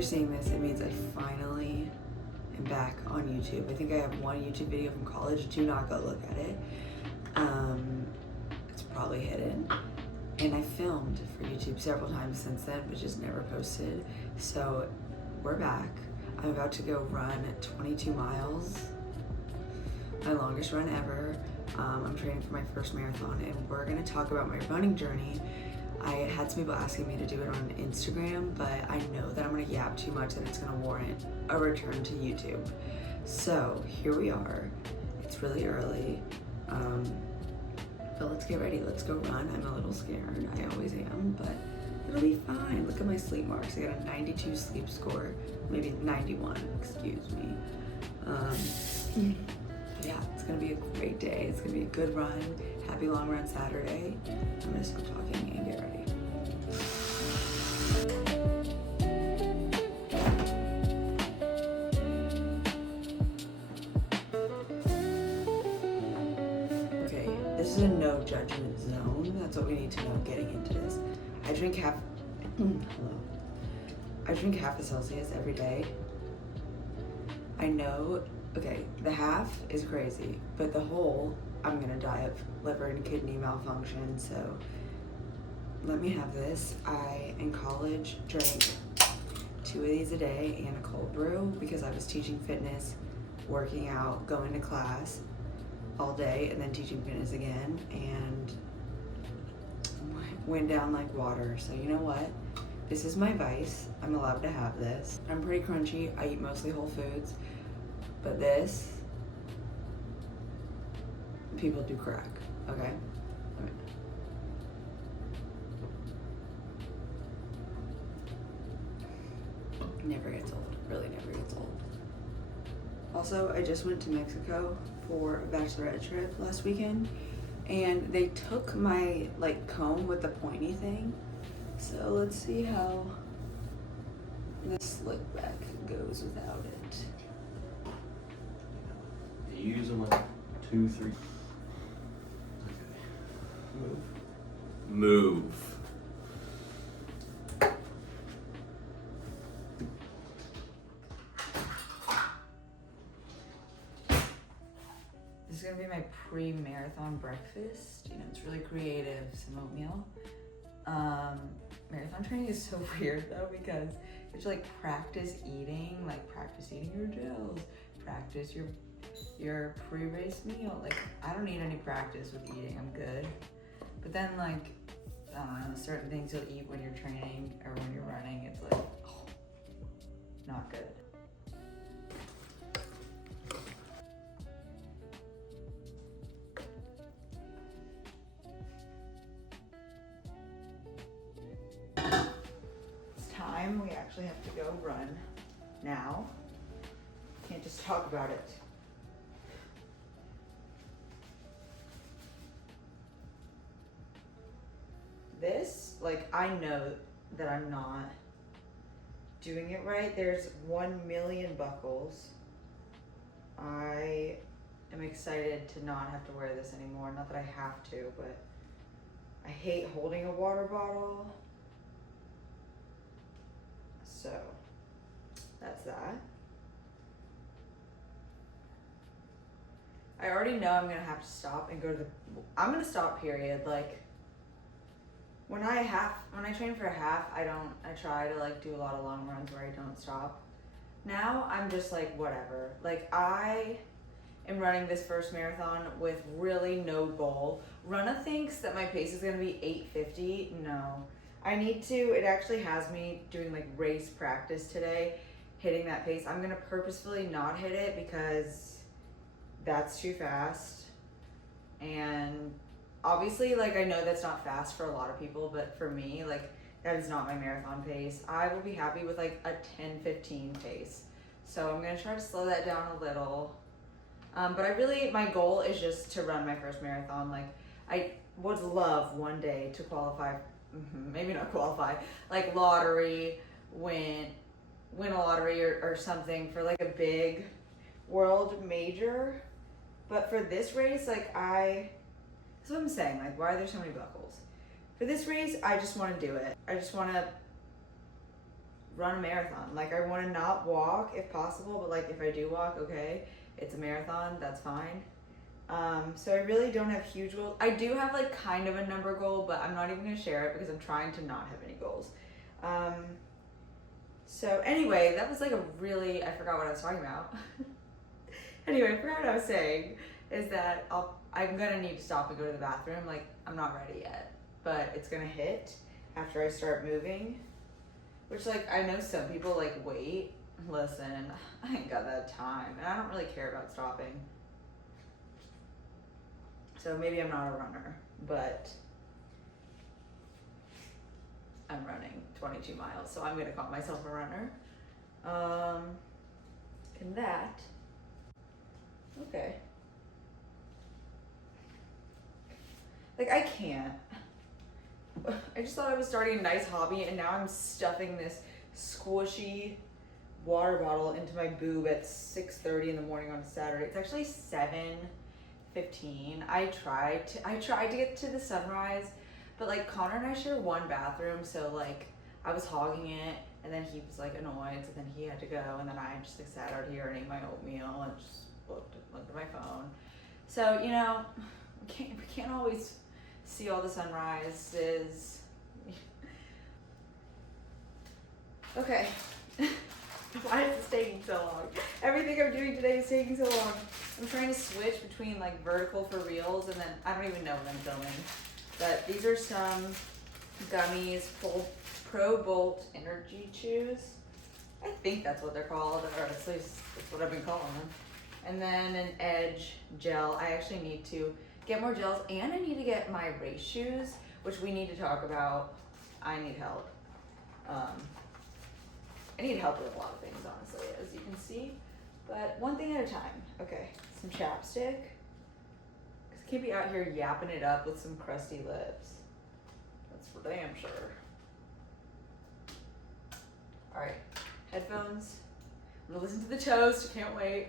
you're seeing this, it means I finally am back on YouTube. I think I have one YouTube video from college. Do not go look at it. It's probably hidden. And I filmed for YouTube several times since then, but just never posted. So we're back. I'm about to go run 22 miles, my longest run ever. I'm training for my first marathon, and we're gonna talk about my running journey. I had some people asking me to do it on Instagram, but I know that I'm gonna yap too much and it's gonna warrant a return to YouTube. So here we are. It's really early, but let's get ready. Let's go run. I'm a little scared. I always am, but it'll be fine. Look at my sleep marks. I got a 92 sleep score, maybe 91, excuse me. Yeah, it's gonna be a great day. It's gonna be a good run. Happy long run Saturday. I'm gonna stop talking and get ready. Okay, this is a no judgment zone. That's what we need to know getting into this. I drink half a Celsius every day. I know, okay, the half is crazy, but the whole, I'm gonna die of liver and kidney malfunction, so let me have this. I, in college, drank 2 of these a day and a cold brew because I was teaching fitness, working out, going to class all day, and then teaching fitness again, and went down like water. So you know what? This is my vice. I'm allowed to have this. I'm pretty crunchy. I eat mostly whole foods, but this, people do crack, okay? Never gets old, really never gets old. Also, I just went to Mexico for a bachelorette trip last weekend, and they took my like comb with the pointy thing. So let's see how this slick back goes without it. You use them like 2, 3. Okay. Move. This is gonna be my pre-marathon breakfast. You know, it's really creative, some oatmeal. Marathon training is so weird though, because you have to like practice eating your gels, practice your pre-race meal. Like, I don't need any practice with eating, I'm good. But then like, certain things you'll eat when you're training or when you're running, it's like, oh, not good. We actually have to go run now. Can't just talk about it. This, like, I know that I'm not doing it right. There's 1 million buckles. I am excited to not have to wear this anymore. Not that I have to, but I hate holding a water bottle. So that's that. I already know I'm gonna have to stop and go to the, I'm gonna stop, period. Like, when I train for a half, I try to like do a lot of long runs where I don't stop. Now I'm just like, whatever. Like, I am running this first marathon with really no goal. Runna thinks that my pace is gonna be 8:50. No. I need to, it actually has me doing like race practice today, hitting that pace. I'm gonna purposefully not hit it because that's too fast. And obviously, like, I know that's not fast for a lot of people, but for me, like, that is not my marathon pace. I will be happy with like a 10:15 pace. So I'm gonna try to slow that down a little. But my goal is just to run my first marathon. Like, I would love one day to qualify. Maybe not qualify, like lottery, win a lottery or something for like a big world major. But for this race, like, that's what I'm saying, like, why are there so many buckles? For this race, I just want to do it. I just want to run a marathon. Like, I want to not walk if possible, but like if I do walk, okay, it's a marathon, that's fine. So I really don't have huge goals. I do have like kind of a number goal, but I'm not even gonna share it because I'm trying to not have any goals. So anyway, that was like a really, I forgot what I was talking about. Anyway, I forgot what I was saying, is that I'm gonna need to stop and go to the bathroom. Like, I'm not ready yet, but it's gonna hit after I start moving, which, like, I know some people like wait. Listen, I ain't got that time, and I don't really care about stopping. So maybe I'm not a runner, but I'm running 22 miles, so I'm gonna call myself a runner. And that, okay. Like, I can't. I just thought I was starting a nice hobby, and now I'm stuffing this squishy water bottle into my boob at 6:30 in the morning on a Saturday. It's actually 7:15. I tried to get to the sunrise, but like Connor and I share one bathroom, so like I was hogging it, and then he was like annoyed, so then he had to go, and then I just like sat out here and ate my oatmeal and just looked at my phone. So, you know, we can't always see all the sunrises. Okay. Why is this taking so long? Everything I'm doing today is taking so long. I'm trying to switch between like vertical for reels, and then I don't even know what I'm filming. But these are some gummies, Pro Bolt Energy Chews. I think that's what they're called, or at least that's what I've been calling them. And then an Edge gel. I actually need to get more gels, and I need to get my race shoes, which we need to talk about. I need help. I need help with a lot of things, honestly, as you can see, but one thing at a time. Okay, some chapstick, because I can't be out here yapping it up with some crusty lips. That's for damn sure. All right, headphones. I'm gonna listen to the toast, can't wait.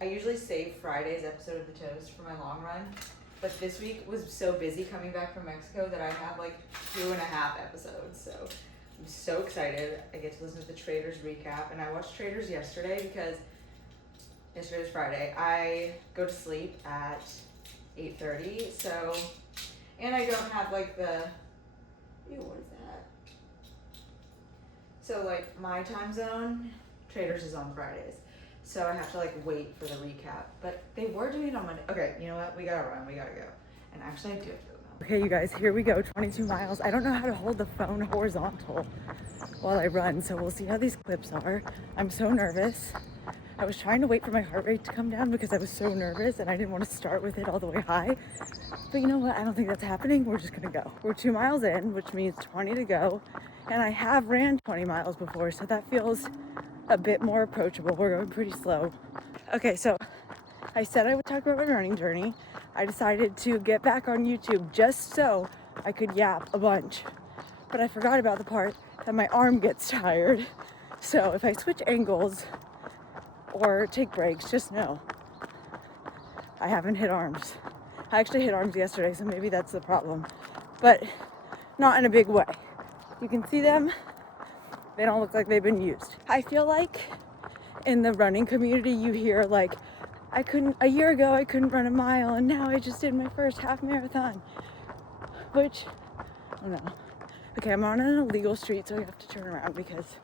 I usually save Friday's episode of the toast for my long run, but this week was so busy coming back from Mexico that I have like 2.5 episodes, so I'm so excited. I get to listen to the Traders recap, and I watched Traders yesterday because yesterday was Friday. I go to sleep at 8:30, so, and I don't have like the, ew, what is that? So like my time zone, Traders is on Fridays, so I have to like wait for the recap, but they were doing it on Monday. Okay, you know what? We gotta run, we gotta go. And actually I do have to go. Okay, you guys, here we go, 22 miles. I don't know how to hold the phone horizontal while I run, so we'll see how these clips are. I'm so nervous. I was trying to wait for my heart rate to come down because I was so nervous and I didn't want to start with it all the way high. But you know what? I don't think that's happening. We're just gonna go. We're 2 miles in, which means 20 to go. And I have ran 20 miles before, so that feels a bit more approachable. We're going pretty slow. Okay, so I said I would talk about my running journey. I decided to get back on YouTube just so I could yap a bunch. But I forgot about the part that my arm gets tired. So if I switch angles or take breaks, just know I haven't hit arms. I actually hit arms yesterday, so maybe that's the problem. But not in a big way. You can see them. They don't look like they've been used. I feel like in the running community you hear like, a year ago I couldn't run a mile, and now I just did my first half marathon, which, I don't know. Okay, I'm on an illegal street, so I have to turn around because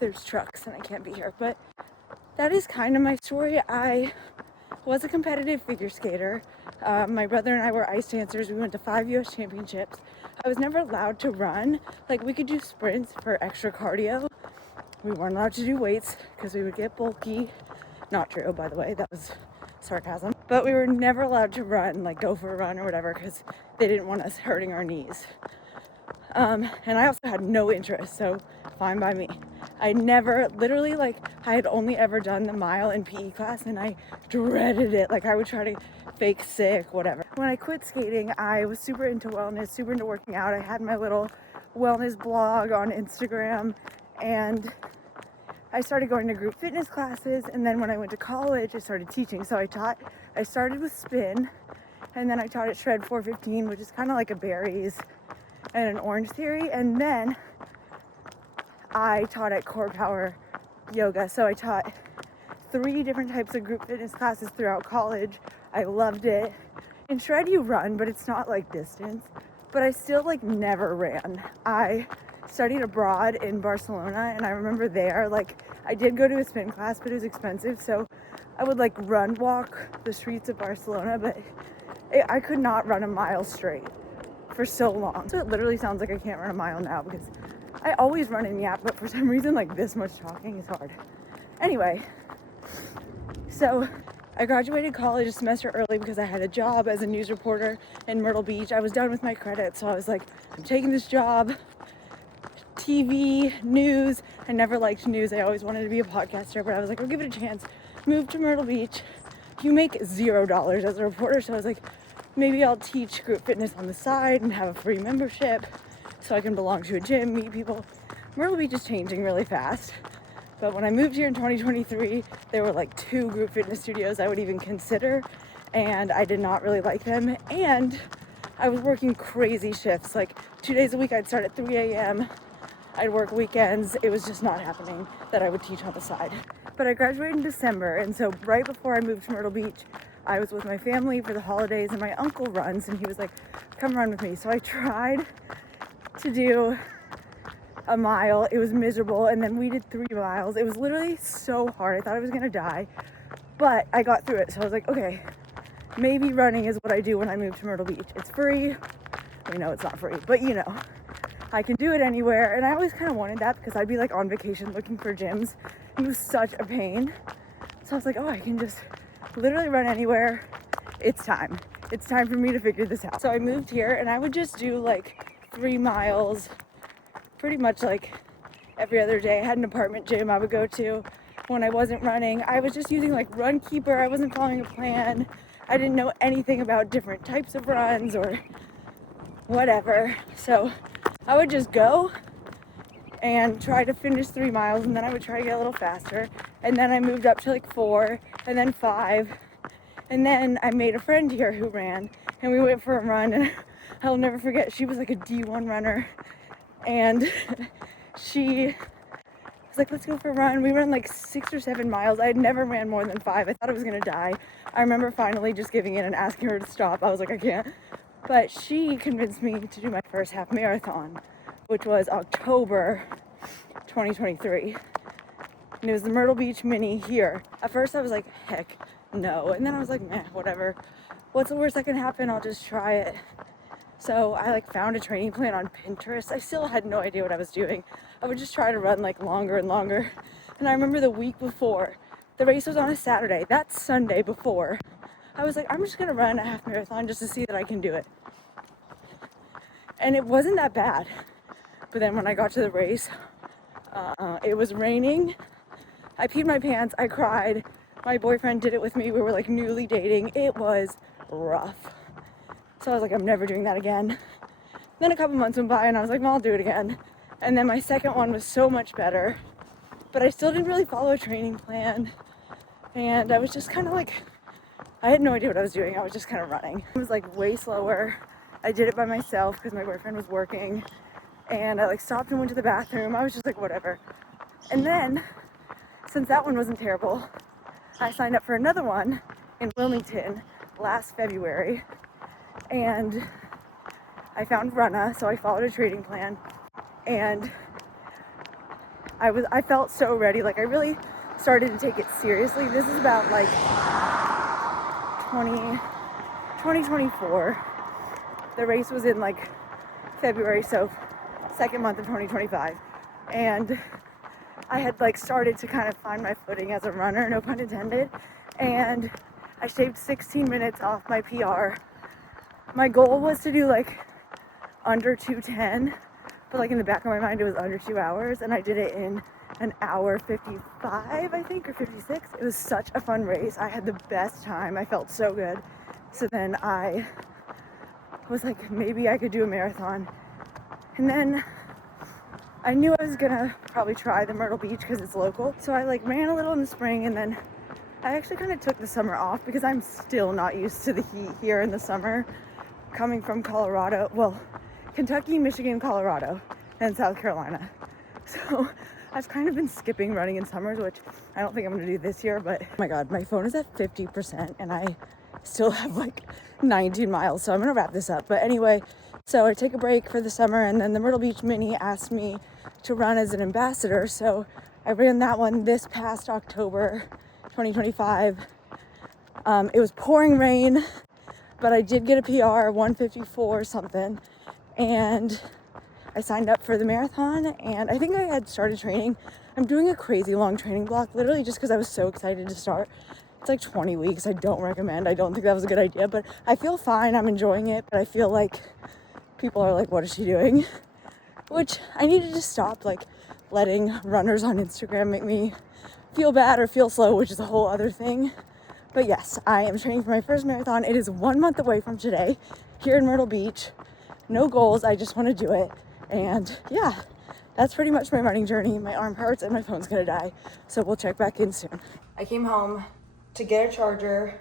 there's trucks and I can't be here, but that is kind of my story. I was a competitive figure skater. My brother and I were ice dancers. We went to 5 US championships. I was never allowed to run. Like, we could do sprints for extra cardio. We weren't allowed to do weights because we would get bulky. Not true, by the way, that was sarcasm. But we were never allowed to run, like go for a run or whatever, because they didn't want us hurting our knees. And I also had no interest, so fine by me. I never, literally, like, I had only ever done the mile in PE class, and I dreaded it. Like, I would try to fake sick, whatever. When I quit skating, I was super into wellness, super into working out. I had my little wellness blog on Instagram, and I started going to group fitness classes, and then when I went to college, I started teaching. So I started with spin, and then I taught at Shred 415, which is kind of like a berries and an orange theory. And then I taught at Core Power Yoga. So I taught 3 different types of group fitness classes throughout college. I loved it. In shred you run, but it's not like distance. But I still like never ran. I studied abroad in Barcelona, and I remember there, like, I did go to a spin class, but it was expensive, so I would like walk the streets of Barcelona, but I could not run a mile straight for so long. So it literally sounds like I can't run a mile now, because I always run in Yap, but for some reason like this much talking is hard. Anyway, so I graduated college a semester early because I had a job as a news reporter in Myrtle Beach. I was done with my credits, so I was like, I'm taking this job. TV, news. I never liked news. I always wanted to be a podcaster, but I was like, I'll give it a chance. Moved to Myrtle Beach. You make $0 as a reporter, so I was like, maybe I'll teach group fitness on the side and have a free membership so I can belong to a gym, meet people. Myrtle Beach is changing really fast. But when I moved here in 2023, there were like 2 group fitness studios I would even consider, and I did not really like them. And I was working crazy shifts, like 2 days a week. I'd start at 3 a.m. I'd work weekends. It was just not happening that I would teach on the side. But I graduated in December, and so right before I moved to Myrtle Beach, I was with my family for the holidays, and my uncle runs, and he was like, come run with me. So I tried to do a mile. It was miserable, and then we did 3 miles. It was literally so hard. I thought I was gonna die, but I got through it. So I was like, okay, maybe running is what I do when I move to Myrtle Beach. It's free. We know it's not free, but you know, I can do it anywhere. And I always kind of wanted that because I'd be like on vacation looking for gyms, and it was such a pain. So I was like, oh, I can just literally run anywhere. It's time. It's time for me to figure this out. So I moved here, and I would just do like 3 miles pretty much like every other day. I had an apartment gym I would go to when I wasn't running. I was just using like Runkeeper. I wasn't following a plan. I didn't know anything about different types of runs or whatever. So I would just go and try to finish 3 miles, and then I would try to get a little faster. And then I moved up to like 4, and then 5. And then I made a friend here who ran, and we went for a run, and I'll never forget, she was like a D1 runner, and she was like, let's go for a run. We ran like 6 or 7 miles. I had never ran more than 5. I thought I was gonna die. I remember finally just giving in and asking her to stop. I was like, I can't. But she convinced me to do my first half marathon, which was October 2023. And it was the Myrtle Beach Mini here. At first I was like, heck no. And then I was like, meh, whatever. What's the worst that can happen? I'll just try it. So I like found a training plan on Pinterest. I still had no idea what I was doing. I would just try to run like longer and longer. And I remember the week before, the race was on a Saturday. That Sunday before, I was like, I'm just gonna run a half marathon just to see that I can do it. And it wasn't that bad. But then when I got to the race, it was raining. I peed my pants, I cried. My boyfriend did it with me. We were like newly dating. It was rough. So I was like, I'm never doing that again. Then a couple months went by, and I was like, well, I'll do it again. And then my second one was so much better, but I still didn't really follow a training plan. And I was just kind of like, I had no idea what I was doing. I was just kind of running. It was like way slower. I did it by myself because my boyfriend was working, and I like stopped and went to the bathroom. I was just like, whatever. And then, since that one wasn't terrible, I signed up for another one in Wilmington last February, and I found Runna, so I followed a training plan, and I felt so ready. Like I really started to take it seriously. This is about like 2024. The race was in like February, so second month of 2025, and I had like started to kind of find my footing as a runner, no pun intended, and I shaved 16 minutes off my PR. My goal was to do like under 2:10, but like in the back of my mind it was under 2 hours, and I did it in an hour 55, I think, or 56. It was such a fun race. I had the best time. I felt so good. So then I was like, maybe I could do a marathon. And then I knew I was gonna probably try the Myrtle Beach because it's local. So I like ran a little in the spring, and then I actually kind of took the summer off because I'm still not used to the heat here in the summer. Coming from Colorado, well, Kentucky, Michigan, Colorado, and South Carolina. So I've kind of been skipping running in summers, which I don't think I'm gonna do this year, but oh my God, my phone is at 50% and I still have like 19 miles. So I'm gonna wrap this up. But anyway, so I take a break for the summer, and then the Myrtle Beach Mini asked me to run as an ambassador. So I ran that one this past October 2025. It was pouring rain, but I did get a PR, 154 something, and I signed up for the marathon, and I think I had started training. I'm doing a crazy long training block, literally just because I was so excited to start. It's like 20 weeks. I don't recommend. I don't think that was a good idea, but I feel fine. I'm enjoying it, but I feel like people are like, what is she doing? Which I needed to stop, like, letting runners on Instagram make me feel bad or feel slow, which is a whole other thing. But yes, I am training for my first marathon. It is 1 month away from today here in Myrtle Beach. No goals. I just want to do it. And yeah, that's pretty much my running journey. My arm hurts and my phone's gonna die. So we'll check back in soon. I came home to get a charger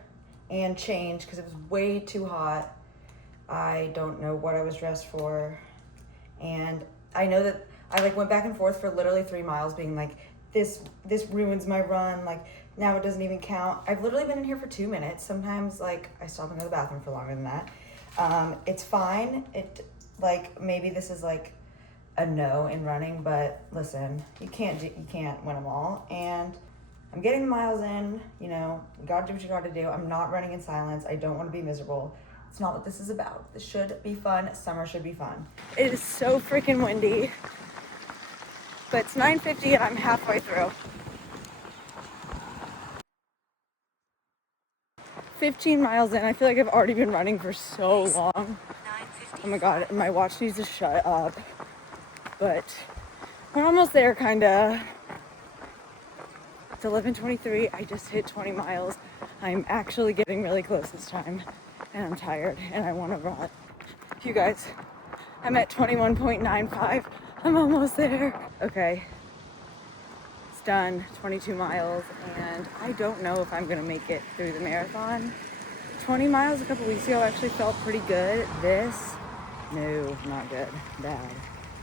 and change because it was way too hot. I don't know what I was dressed for. And I know that I like went back and forth for literally 3 miles being like, this ruins my run. Like, now it doesn't even count. I've literally been in here for 2 minutes. Sometimes like I stop and go to the bathroom for longer than that. It's fine. It like, maybe this is like a no in running, but listen, you can't win them all. And I'm getting the miles in, you know, you gotta do what you gotta do. I'm not running in silence. I don't want to be miserable. It's not what this is about. This should be fun. Summer should be fun. It is so freaking windy, but it's 9:50 and I'm halfway through. 15 miles in. I feel like I've already been running for so long. Oh my God, my watch needs to shut up. But we're almost there, kinda. It's 11:23. I just hit 20 miles. I'm actually getting really close this time, and I'm tired and I want to run. You guys, I'm at 21.95. I'm almost there. Okay, it's done. 22 miles, and I don't know if I'm gonna make it through the marathon. 20 miles a couple weeks ago actually felt pretty good. This, no, not good. Bad.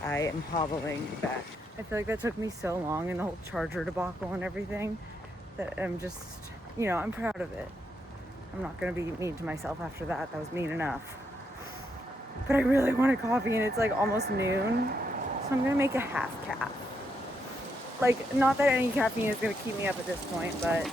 I am hobbling back. I feel like that took me so long, and the whole charger debacle and everything, that I'm just, you know, I'm proud of it. I'm not gonna be mean to myself after that. That was mean enough. But I really want a coffee, and it's like almost noon, so I'm gonna make a half cap. Like, not that any caffeine is gonna keep me up at this point, but